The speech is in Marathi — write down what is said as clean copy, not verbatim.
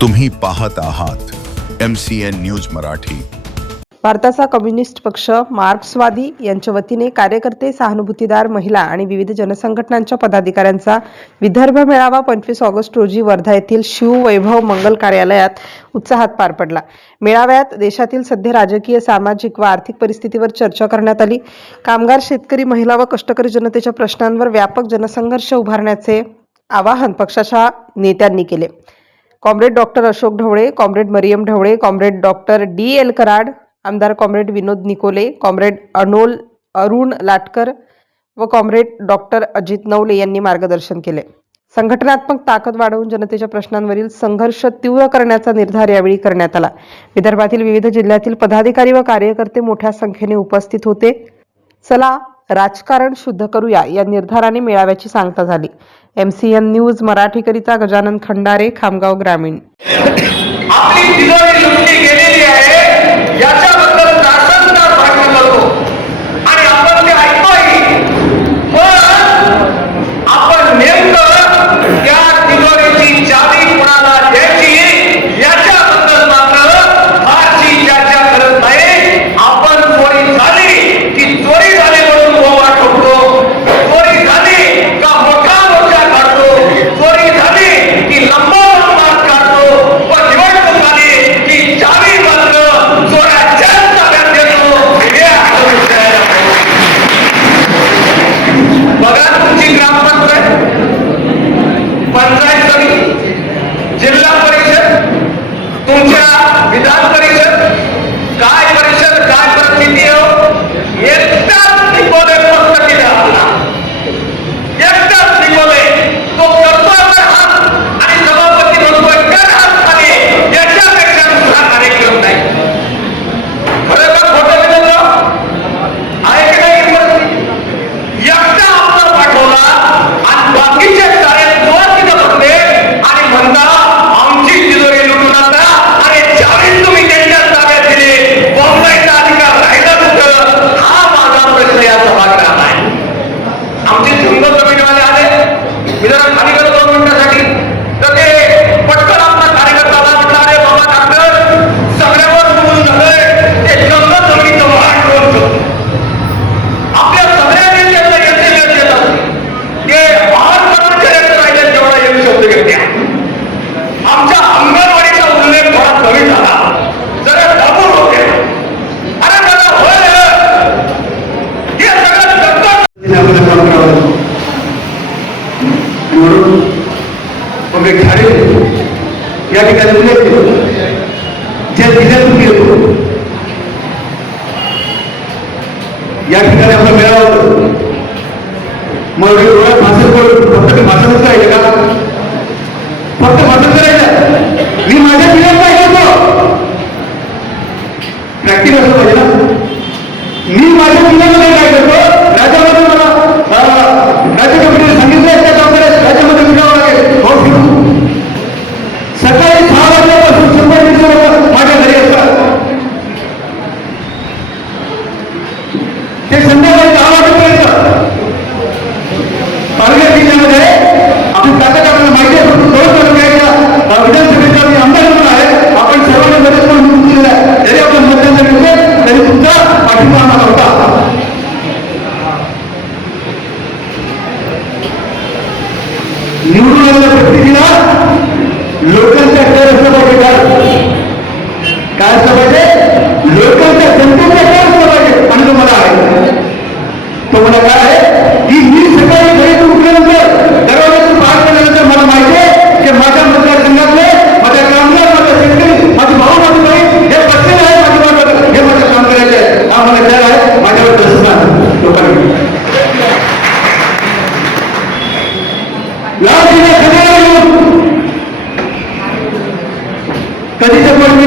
तुम्ही पाहत आहात MCN न्यूज मराठी। भारताचा कम्युनिस्ट पक्ष, मार्क्सवादी यांच्या वतीने कार्यकर्ते, सहानुभूतीदार महिला आणि विविध जनसंघटनांच्या पदाधिकाऱ्यांचा विदर्भ मेळावा 25 ऑगस्ट रोजी वर्धा येथील शिववैभव मंगल कार्यालयात उत्साहात पार पडला। मेळाव्यात देशातील सध्या राजकीय, सामाजिक व आर्थिक परिस्थितीवर चर्चा करण्यात आली। कामगार, शेतकरी, महिला व कष्टकरी जनतेच्या प्रश्नांवर व्यापक जनसंघर्ष उभारण्याचे आवाहन पक्षाच्या नेत्यांनी केले। Comrade doctor Ashok Dhawale, comrade Mariam Dhawale, comrade doctor DL Karad, आमदार कॉम्रेड विनोद निकोले, कॉम्रेड अरुण लाटकर व कॉम्रेड डॉक्टर अजित नवले यांनी मार्गदर्शन केले। संघटनात्मक ताकद वाढवून जनतेच्या प्रश्नांवरील संघर्ष तीव्र करण्याचा निर्धार यावेळी करण्यात आला। विदर्भातील विविध जिल्ह्यातील पदाधिकारी व कार्यकर्ते मोठ्या संख्येने उपस्थित होते। चला राजकारण शुद्ध करूया या निर्धाराने मेळाव्याची सांगता झाली। MCN न्यूज मराठीकरिता गजानन खंडारे, खामगाव ग्रामीण। आपली तिजोरी लुटली गेलेली आहे याच्याबद्दल तासनतास भाषण करतो आणि आपण ते ऐकतोय, पण आपण नेमकं त्या तिजोरीची चावी कोणाला द्यायची याच्याबद्दल मात्र फारशी चर्चा करत नाही। आपण चोरी झाली की चोरी झाली म्हणून गोवा ठोकतो, चोरी झाली का मोठा मोर्चा काढतो, चोरी झाली की लंबा लंबा काढतो, पण निवडणूक आली की चावी मात्र चोराच्या ताब्यात देतो। हे आपण विचारायला बघा, तुमची ग्रामपंचायत, पंचायत समिती, जिल्हा परिषद, तुमच्या विधान परिषद, काय परिषद, काय परिस्थिती हो, एकटाच निकोले फक्त केला आपला, एकटाच निकोले तो करतोय हात आणि सभापती म्हणतोय कर हात खाली, याच्यापेक्षा दुसरा कार्यक्रम नाही। खरं का खोटं विनोद आहे की नाही? एकटा आपला पाठवला आणि बाकीचे सारे दोन तिथं बसले आणि म्हणता आमची तिजोरी लुटून आता आणि चावी तुम्ही त्यांच्या ताब्यात दिली, बॉम्बाईचा अधिकार राहिला कुठं? हा माझा प्रश्न या सभागृहात आहे। आमचे झुंग जमीनवाले आले, मी जरा खाली गेलो 2 मिनिटासाठी, तर ते पटकन आपला कार्यकर्त्याला म्हटलं, अरे बाबा डॉक्टर, सगळ्यावर बोलून झालंय, ते जंग जमिनीचं वाढ करून शकतो। आपल्या सगळ्या नेत्यांना याचे वेळ देत असते, ते महान कर्मचाऱ्यांचं राहिलं जेवढा येऊ शब्द घेत्या। आमच्या अंगणवाडीचा उल्लेख थोडा कमी झाला, जरा दाबून होते, अरे दादा होय, हे सगळं जगतात निवडून मग ठाणे या ठिकाणी उल्लेख केला, ज्या जिल्ह्यातून येतो या ठिकाणी आपला मेळावा होतो। मग डोळ्यात भाषण करून फक्त भाषणच करायचं का? फक्त भाषण करायचं? मी माझ्या जिल्ह्यात काय करतो, प्रॅक्टिस असं पाहिजे ना। मी माझ्या जिल्ह्यामध्ये काय करतो, राज्यामध्ये मला राज्य कमिटीने सांगितलं त्या कामगारांना राज्यामध्ये फिरावं लागेल, हो फिरू। सकाळी 6 वाजल्यापासून 100 लोक माझ्या घरी असतात, ते संध्याकाळी 10 वाजेपर्यंत पालघर जिल्ह्यामध्ये आपली ताकद आपल्याला माहिती आहे। परंतु दोन तालुक्याच्या विधानसभेचा मी आमदार म्हणून आहे, आपण सर्वांनी मदत करून निवडून दिलेला आहे। जरी आपण मतदान जरी होते तरी तुमचा पाठिंबा आम्हाला होता। निवडून आलेल्या व्यक्तीला लोकांचा कर असलं पाहिजे, काय असलं पाहिजे? लोकांच्या जनतेचा कर असलं पाहिजे। आणि तो मला आहे, तो मला काय आहे की मी सकाळी घरी उठल्यानंतर दरवाजातून बाहेर पडल्यानंतर मला माहिती आहे की माझ्या मतदारसंघातले माझ्या कामगार, माझ्या शेतकरी, माझे भाऊ, माझे बहीण हे बसलेले आहे, माझे बाबा हे माझं काम करायचे आहे, हा मला खेळ आहे, माझ्यावर दसणार लोकांनी लाल दिले खडे कधीच्या पण मी